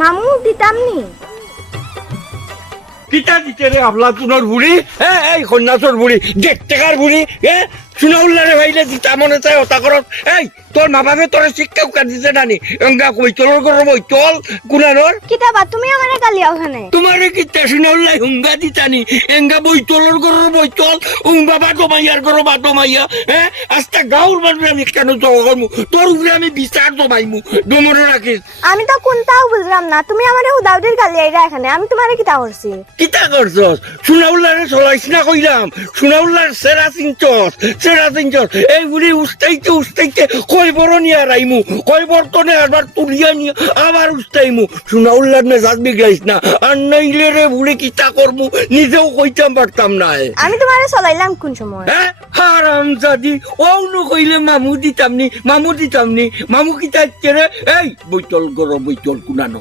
মামু দিতামনি কিতা দিতে রে আবলা তুনর বুড়ি হ্যাঁ এই সন্ন্যাসর বুড়ি 1.5 টাকার বুড়ি হ্যাঁ শুনাউল্লারে ভাইলে দিতা মনে চাই ওটা করত এই তোর মা বাপে তোর শিক্ষা উকা দিতে নানি এঙ্গা কই তোর করো বই চল কুনানোর কিতাবা তুমি আমারে গালি ওখানে তোমারে কিতা শুনাউল্লাই হুঙ্গা দিতানি এঙ্গা বই তোর করো বই চল উং বাবা তো মাইয়ার করো বা তো মাইয়া হ্যাঁ আস্তা গাউর মানুষ আমি কেন জগমু তোর উপরে আমি বিচার তো মাইমু ডমরে রাখিস আমি তো কোনটাও বুঝলাম না তুমি আমারে উদাউদির গালি আইরা এখানে আমি তোমারে কিতা করছি কিতা করছস শুনাউল্লারে চলাইস না কইলাম শুনাউল্লার সেরা চিনছস এই বুড়ি উস্তাইতে কয় বড় নিয়ে রাইমু কয় বর্তনে আবার তুলিয়া নিয়ে আবার উস্তাইমু শুনাউল্লার মেজাজ বিগড়াইস না আর নাইলে রে বুড়ি কিতা করমু নিজেও কইতাম পারতাম না আমি তোমারে চলাইলাম কোন সময় হ্যাঁ হারাম জাদি ওনু কইলে মামু দিতামনি মামু কিতা রে এই বৈতল কুনানো